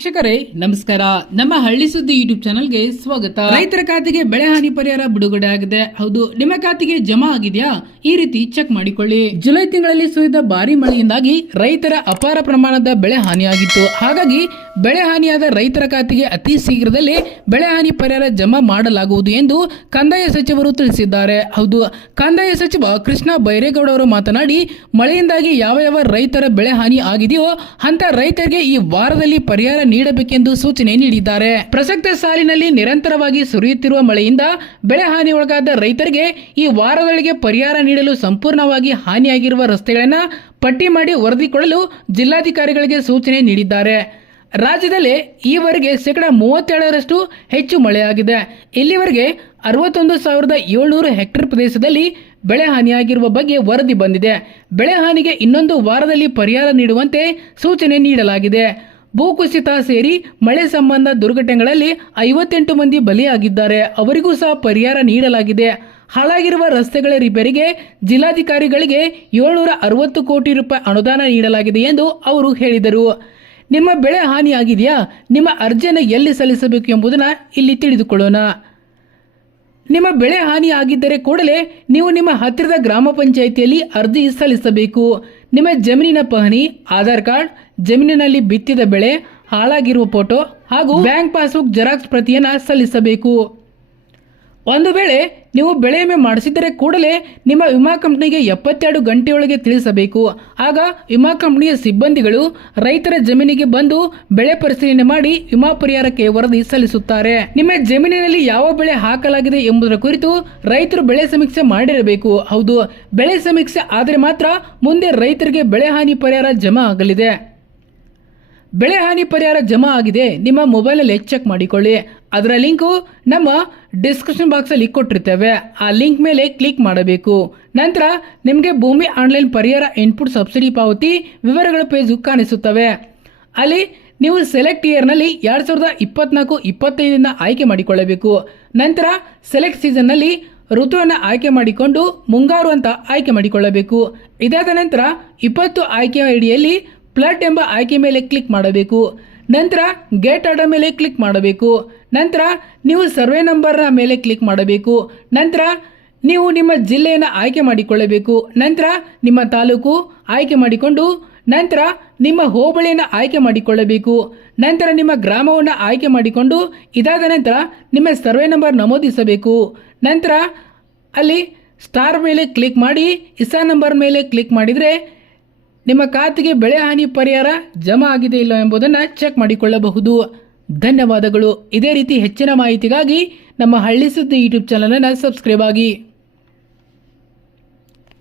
ವೀಕ್ಷಕರೇ ನಮಸ್ಕಾರ. ನಮ್ಮ ಹಳ್ಳಿ ಸುದ್ದಿ ಯೂಟ್ಯೂಬ್ ಚಾನಲ್ಗೆ ಸ್ವಾಗತ. ರೈತರ ಖಾತೆಗೆ ಬೆಳೆ ಹಾನಿ ಪರಿಹಾರ ಬಿಡುಗಡೆ ಆಗಿದೆ. ಹೌದು, ನಿಮ್ಮ ಖಾತೆಗೆ ಜಮಾ ಆಗಿದೆಯಾ? ಈ ರೀತಿ ಚೆಕ್ ಮಾಡಿಕೊಳ್ಳಿ. ಜುಲೈ ತಿಂಗಳಲ್ಲಿ ಸುರಿದ ಭಾರಿ ಮಳೆಯಿಂದಾಗಿ ರೈತರ ಅಪಾರ ಪ್ರಮಾಣದ ಬೆಳೆ ಹಾನಿಯಾಗಿತ್ತು. ಹಾಗಾಗಿ ಬೆಳೆ ಹಾನಿಯಾದ ರೈತರ ಖಾತೆಗೆ ಅತಿ ಶೀಘ್ರದಲ್ಲೇ ಬೆಳೆ ಹಾನಿ ಪರಿಹಾರ ಜಮಾ ಮಾಡಲಾಗುವುದು ಎಂದು ಕಂದಾಯ ಸಚಿವರು ತಿಳಿಸಿದ್ದಾರೆ. ಹೌದು, ಕಂದಾಯ ಸಚಿವ ಕೃಷ್ಣ ಬೈರೇಗೌಡ ಅವರು ಮಾತನಾಡಿ, ಮಳೆಯಿಂದಾಗಿ ಯಾವ ರೈತರ ಬೆಳೆ ಹಾನಿ ಆಗಿದೆಯೋ ಅಂತ ರೈತರಿಗೆ ಈ ವಾರದಲ್ಲಿ ಪರಿಹಾರ ನೀಡಬೇಕೆಂದು ಸೂಚನೆ ನೀಡಿದ್ದಾರೆ. ಪ್ರಸಕ್ತ ಸಾಲಿನಲ್ಲಿ ನಿರಂತರವಾಗಿ ಸುರಿಯುತ್ತಿರುವ ಮಳೆಯಿಂದ ಬೆಳೆ ಹಾನಿ ಒಳಗಾದ ರೈತರಿಗೆ ಈ ವಾರದೊಳಗೆ ಪರಿಹಾರ ನೀಡಲು ಸಂಪೂರ್ಣವಾಗಿ ಹಾನಿಯಾಗಿರುವ ರಸ್ತೆಗಳನ್ನು ಪಟ್ಟಿ ಮಾಡಿ ವರದಿ ಕೊಡಲು ಜಿಲ್ಲಾಧಿಕಾರಿಗಳಿಗೆ ಸೂಚನೆ ನೀಡಿದ್ದಾರೆ. ರಾಜ್ಯದಲ್ಲಿ ಈವರೆಗೆ 37% ಹೆಚ್ಚು ಮಳೆಯಾಗಿದೆ. ಇಲ್ಲಿವರೆಗೆ 61,700 ಹೆಕ್ಟೇರ್ ಪ್ರದೇಶದಲ್ಲಿ ಬೆಳೆ ಹಾನಿಯಾಗಿರುವ ಬಗ್ಗೆ ವರದಿ ಬಂದಿದೆ. ಬೆಳೆ ಹಾನಿಗೆ ಇನ್ನೊಂದು ವಾರದಲ್ಲಿ ಪರಿಹಾರ ನೀಡುವಂತೆ ಸೂಚನೆ ನೀಡಲಾಗಿದೆ. ಭೂಕುಸಿತ ಸೇರಿ ಮಳೆ ಸಂಬಂಧ ದುರ್ಘಟನೆಗಳಲ್ಲಿ 58 ಮಂದಿ ಬಲಿಯಾಗಿದ್ದಾರೆ. ಅವರಿಗೂ ಸಹ ಪರಿಹಾರ ನೀಡಲಾಗಿದೆ. ಹಾಳಾಗಿರುವ ರಸ್ತೆಗಳ ರಿಪೇರಿಗೆ ಜಿಲ್ಲಾಧಿಕಾರಿಗಳಿಗೆ 760 ಕೋಟಿ ರೂಪಾಯಿ ಅನುದಾನ ನೀಡಲಾಗಿದೆ ಎಂದು ಅವರು ಹೇಳಿದರು. ನಿಮ್ಮ ಬೆಳೆ ಹಾನಿಯಾಗಿದೆಯಾ? ನಿಮ್ಮ ಅರ್ಜಿಯನ್ನು ಎಲ್ಲಿ ಸಲ್ಲಿಸಬೇಕು ಎಂಬುದನ್ನು ಇಲ್ಲಿ ತಿಳಿದುಕೊಳ್ಳೋಣ. ನಿಮ್ಮ ಬೆಳೆ ಹಾನಿ ಆಗಿದ್ದರೆ ಕೂಡಲೇ ನೀವು ನಿಮ್ಮ ಹತ್ತಿರದ ಗ್ರಾಮ ಪಂಚಾಯಿತಿಯಲ್ಲಿ ಅರ್ಜಿ ಸಲ್ಲಿಸಬೇಕು. ನಿಮ್ಮ ಜಮೀನಿನ ಪಹಣಿ, ಆಧಾರ್ ಕಾರ್ಡ್, ಜಮೀನಿನಲ್ಲಿ ಬಿತ್ತಿದ ಬೆಳೆ, ಹಾಳಾಗಿರುವ ಫೋಟೋ ಹಾಗೂ ಬ್ಯಾಂಕ್ ಪಾಸ್ಬುಕ್ ಜೆರಾಕ್ಸ್ ಪ್ರತಿಯನ್ನು ಸಲ್ಲಿಸಬೇಕು. ಒಂದು ವೇಳೆ ನೀವು ಬೆಳೆ ವಿಮೆ ಮಾಡಿಸಿದರೆ ಕೂಡಲೇ ನಿಮ್ಮ ವಿಮಾ ಕಂಪನಿಗೆ 72 ಗಂಟೆಯೊಳಗೆ ತಿಳಿಸಬೇಕು. ಆಗ ವಿಮಾ ಕಂಪನಿಯ ಸಿಬ್ಬಂದಿಗಳು ರೈತರ ಜಮೀನಿಗೆ ಬಂದು ಬೆಳೆ ಪರಿಶೀಲನೆ ಮಾಡಿ ವಿಮಾ ಪರಿಹಾರಕ್ಕೆ ವರದಿ ಸಲ್ಲಿಸುತ್ತಾರೆ. ನಿಮ್ಮ ಜಮೀನಿನಲ್ಲಿ ಯಾವ ಬೆಳೆ ಹಾಕಲಾಗಿದೆ ಎಂಬುದರ ಕುರಿತು ರೈತರು ಬೆಳೆ ಸಮೀಕ್ಷೆ ಮಾಡಿರಬೇಕು. ಹೌದು, ಬೆಳೆ ಸಮೀಕ್ಷೆ ಆದರೆ ಮಾತ್ರ ಮುಂದೆ ರೈತರಿಗೆ ಬೆಳೆ ಹಾನಿ ಪರಿಹಾರ ಜಮಾ ಆಗಲಿದೆ. ಬೆಳೆ ಹಾನಿ ಪರಿಹಾರ ಜಮಾ ಆಗಿದೆ, ನಿಮ್ಮ ಮೊಬೈಲಲ್ಲಿ ಚೆಕ್ ಮಾಡಿಕೊಳ್ಳಿ. ಅದರ ಲಿಂಕು ನಮ್ಮ ಡಿಸ್ಕ್ರಿಪ್ಷನ್ ಬಾಕ್ಸಲ್ಲಿ ಕೊಟ್ಟಿರ್ತೇವೆ. ಆ ಲಿಂಕ್ ಮೇಲೆ ಕ್ಲಿಕ್ ಮಾಡಬೇಕು. ನಂತರ ನಿಮಗೆ ಭೂಮಿ ಆನ್ಲೈನ್ ಪರಿಹಾರ ಇನ್ಪುಟ್ ಸಬ್ಸಿಡಿ ಪಾವತಿ ವಿವರಗಳ ಪೇಜ್ ಕಾಣಿಸುತ್ತವೆ. ಅಲ್ಲಿ ನೀವು ಸೆಲೆಕ್ಟ್ ಇಯರ್ನಲ್ಲಿ 2024-25 ಆಯ್ಕೆ ಮಾಡಿಕೊಳ್ಳಬೇಕು. ನಂತರ ಸೆಲೆಕ್ಟ್ ಸೀಸನ್ನಲ್ಲಿ ಋತುವನ್ನು ಆಯ್ಕೆ ಮಾಡಿಕೊಂಡು ಮುಂಗಾರು ಅಂತ ಆಯ್ಕೆ ಮಾಡಿಕೊಳ್ಳಬೇಕು. ಇದಾದ ನಂತರ 20 ಆಯ್ಕೆ ಐಡಿಯಲ್ಲಿ ಫ್ಲಡ್ ಎಂಬ ಆಯ್ಕೆ ಮೇಲೆ ಕ್ಲಿಕ್ ಮಾಡಬೇಕು. ನಂತರ ಗೆಟ್ ಆರ್ಡರ್ ಮೇಲೆ ಕ್ಲಿಕ್ ಮಾಡಬೇಕು. ನಂತರ ನೀವು ಸರ್ವೆ ನಂಬರ್ನ ಮೇಲೆ ಕ್ಲಿಕ್ ಮಾಡಬೇಕು. ನಂತರ ನೀವು ನಿಮ್ಮ ಜಿಲ್ಲೆಯನ್ನು ಆಯ್ಕೆ ಮಾಡಿಕೊಳ್ಳಬೇಕು. ನಂತರ ನಿಮ್ಮ ತಾಲೂಕು ಆಯ್ಕೆ ಮಾಡಿಕೊಂಡು ನಂತರ ನಿಮ್ಮ ಹೋಬಳಿಯನ್ನು ಆಯ್ಕೆ ಮಾಡಿಕೊಳ್ಳಬೇಕು. ನಂತರ ನಿಮ್ಮ ಗ್ರಾಮವನ್ನು ಆಯ್ಕೆ ಮಾಡಿಕೊಂಡು ಇದಾದ ನಂತರ ನಿಮ್ಮ ಸರ್ವೆ ನಂಬರ್ ನಮೂದಿಸಬೇಕು. ನಂತರ ಅಲ್ಲಿ ಸ್ಟಾರ್ ಮೇಲೆ ಕ್ಲಿಕ್ ಮಾಡಿ ಇಸಾ ನಂಬರ್ ಮೇಲೆ ಕ್ಲಿಕ್ ಮಾಡಿದರೆ ನಿಮ್ಮ ಖಾತೆಗೆ ಬೆಳೆ ಹಾನಿ ಪರಿಹಾರ ಜಮಾ ಆಗಿದೆ ಇಲ್ಲ ಎಂಬುದನ್ನು ಚೆಕ್ ಮಾಡಿಕೊಳ್ಳಬಹುದು. ಧನ್ಯವಾದಗಳು. ಇದೇ ರೀತಿ ಹೆಚ್ಚಿನ ಮಾಹಿತಿಗಾಗಿ ನಮ್ಮ ಹಳ್ಳಿ ಸುದ್ದಿ ಯೂಟ್ಯೂಬ್ ಚಾನಲನ್ನು ಸಬ್ಸ್ಕ್ರೈಬ್ ಆಗಿ.